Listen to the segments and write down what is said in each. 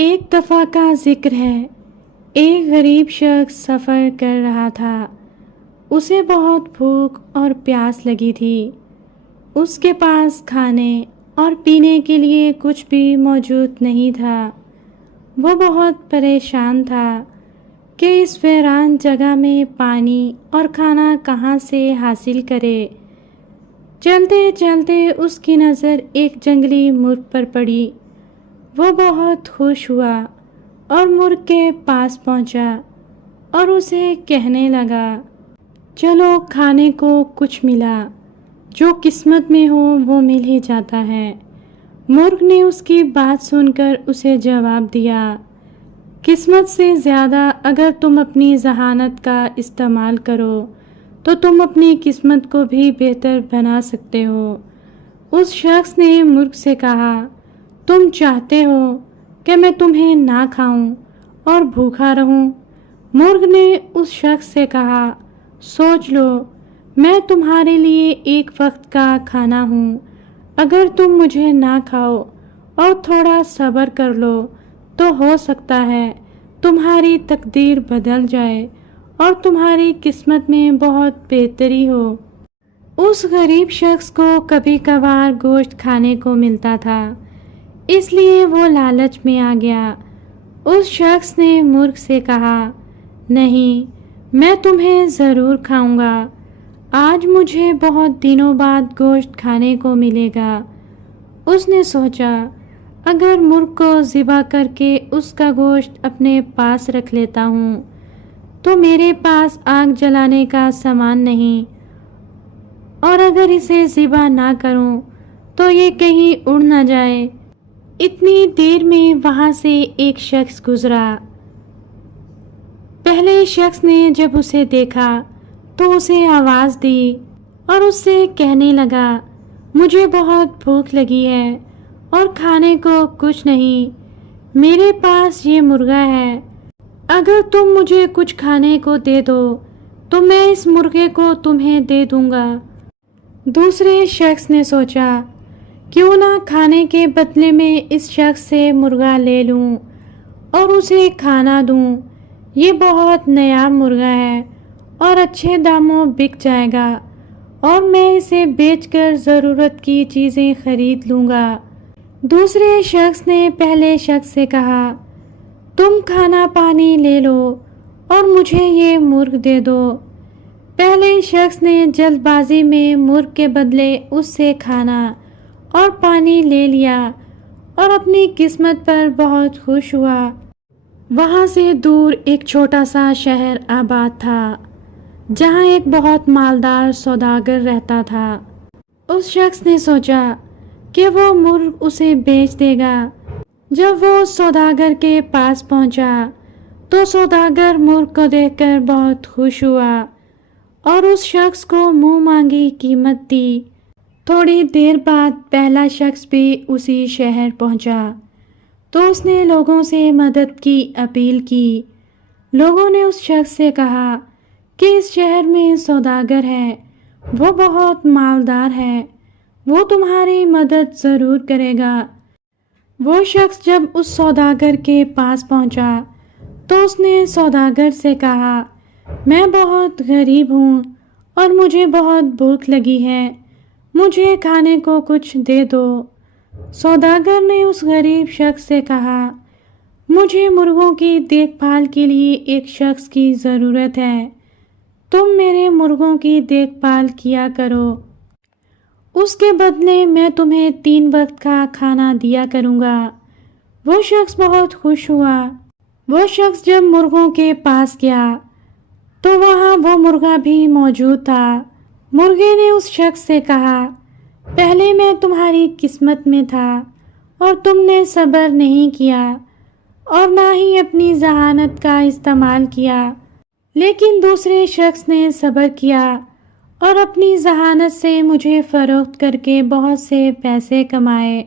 ایک دفعہ کا ذکر ہے، ایک غریب شخص سفر کر رہا تھا۔ اسے بہت بھوک اور پیاس لگی تھی۔ اس کے پاس کھانے اور پینے کے لیے کچھ بھی موجود نہیں تھا۔ وہ بہت پریشان تھا کہ اس ویران جگہ میں پانی اور کھانا کہاں سے حاصل کرے۔ چلتے چلتے اس کی نظر ایک جنگلی مرغ پر پڑی۔ وہ بہت خوش ہوا اور مرغ کے پاس پہنچا اور اسے کہنے لگا، چلو کھانے کو کچھ ملا، جو قسمت میں ہو وہ مل ہی جاتا ہے۔ مرغ نے اس کی بات سن کر اسے جواب دیا، قسمت سے زیادہ اگر تم اپنی ذہانت کا استعمال کرو تو تم اپنی قسمت کو بھی بہتر بنا سکتے ہو۔ اس شخص نے مرغ سے کہا، تم چاہتے ہو کہ میں تمہیں نہ کھاؤں اور بھوکا رہوں؟ مرغ نے اس شخص سے کہا، سوچ لو، میں تمہارے لیے ایک وقت کا کھانا ہوں۔ اگر تم مجھے نہ کھاؤ اور تھوڑا صبر کر لو تو ہو سکتا ہے تمہاری تقدیر بدل جائے اور تمہاری قسمت میں بہت بہتری ہو۔ اس غریب شخص کو کبھی کبھار گوشت کھانے کو ملتا تھا، اس لیے وہ لالچ میں آ گیا۔ اس شخص نے مرغ سے کہا، نہیں، میں تمہیں ضرور کھاؤں گا، آج مجھے بہت دنوں بعد گوشت کھانے کو ملے گا۔ اس نے سوچا، اگر مرغ کو ذبح کر کے اس کا گوشت اپنے پاس رکھ لیتا ہوں تو میرے پاس آگ جلانے کا سامان نہیں، اور اگر اسے ذبح نہ کروں تو یہ کہیں اڑ نہ جائے۔ اتنی دیر میں وہاں سے ایک شخص گزرا۔ پہلے شخص نے جب اسے دیکھا تو اسے آواز دی اور اس سے کہنے لگا، مجھے بہت بھوک لگی ہے اور کھانے کو کچھ نہیں، میرے پاس یہ مرغا ہے، اگر تم مجھے کچھ کھانے کو دے دو تو میں اس مرغے کو تمہیں دے دوں گا۔ دوسرے شخص نے سوچا، کیوں نہ کھانے کے بدلے میں اس شخص سے مرغا لے لوں اور اسے کھانا دوں، یہ بہت نایاب مرغا ہے اور اچھے داموں بک جائے گا اور میں اسے بیچ کر ضرورت کی چیزیں خرید لوں گا۔ دوسرے شخص نے پہلے شخص سے کہا، تم کھانا پانی لے لو اور مجھے یہ مرغ دے دو۔ پہلے شخص نے جلد بازی میں مرغ کے بدلے اس سے کھانا اور پانی لے لیا اور اپنی قسمت پر بہت خوش ہوا۔ وہاں سے دور ایک چھوٹا سا شہر آباد تھا جہاں ایک بہت مالدار سوداگر رہتا تھا۔ اس شخص نے سوچا کہ وہ مرغ اسے بیچ دے گا۔ جب وہ سوداگر کے پاس پہنچا تو سوداگر مرغ کو دیکھ کر بہت خوش ہوا اور اس شخص کو منہ مانگی قیمت دی۔ تھوڑی دیر بعد پہلا شخص بھی اسی شہر پہنچا تو اس نے لوگوں سے مدد کی اپیل کی۔ لوگوں نے اس شخص سے کہا کہ اس شہر میں سوداگر ہے، وہ بہت مالدار ہے، وہ تمہاری مدد ضرور کرے گا۔ وہ شخص جب اس سوداگر کے پاس پہنچا تو اس نے سوداگر سے کہا، میں بہت غریب ہوں اور مجھے بہت بھوک لگی ہے، مجھے کھانے کو کچھ دے دو۔ سوداگر نے اس غریب شخص سے کہا، مجھے مرغوں کی دیکھ بھال کے لیے ایک شخص کی ضرورت ہے، تم میرے مرغوں کی دیکھ بھال کیا کرو، اس کے بدلے میں تمہیں 3 وقت کا کھانا دیا کروں گا۔ وہ شخص بہت خوش ہوا۔ وہ شخص جب مرغوں کے پاس گیا تو وہاں وہ مرغا بھی موجود تھا۔ مرغے نے اس شخص سے کہا، پہلے میں تمہاری قسمت میں تھا اور تم نے صبر نہیں کیا اور نہ ہی اپنی ذہانت کا استعمال کیا، لیکن دوسرے شخص نے صبر کیا اور اپنی ذہانت سے مجھے فروخت کر کے بہت سے پیسے کمائے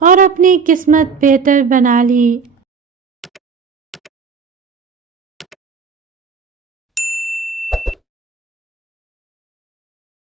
اور اپنی قسمت بہتر بنا لی۔